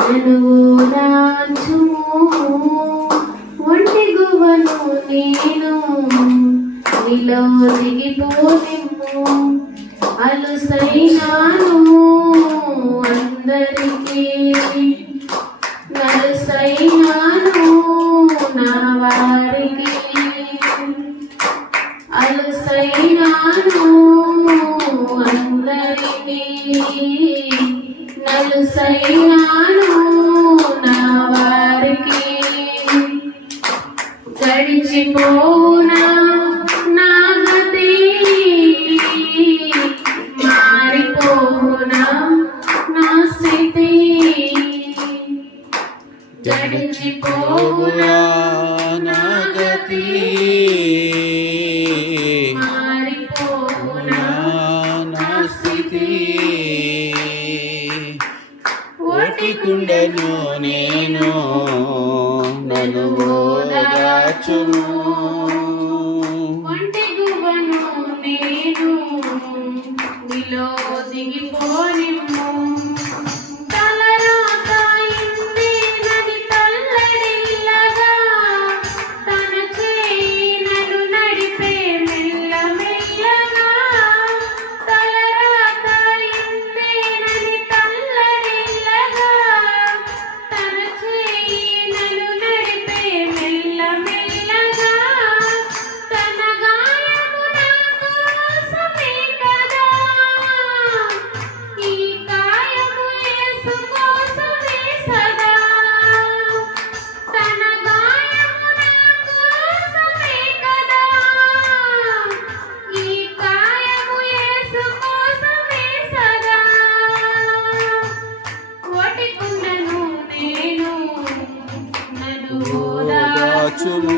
నన్ను ఓదార్చుము. ఒంటి గువ్వను నేను నీలో దిగిపోనిమ్ము. అలుసైనాను అందరికీ, నలుసైనాను నా వారికి. అలుసైనాను అందరికీ, నలుసైనాను నా వారికి. గడిచిపోనా నా గతి, మారిపోనా నా స్థితి. గడిచిపోనా నా గతి, మారిపోనా నా స్థితి. ఓటికుండను నేను, నన్ను ఓదార్చుము. ఒంటి గువ్వను నేను నీలో దిగిపోనిమ్ము. తలరాత ఇందేనని తల్లడిల్లగా, తన చేయి నన్ను నడిపే మెల్లమెల్లగా. తలరాత ఇందేనని తల్లడిల్లగా, తన చేయి నన్ను నడిపే మెల్లమెల్లగా. తన గాయము నా కోసమే కదా, ఈ కాయము యేసు కోసమే సదా. తన గాయము నా కోసమే కదా, ఈ కాయము యేసు కోసమే సదా. ఒటికుండను నేను నన్ను ఓదార్చుము.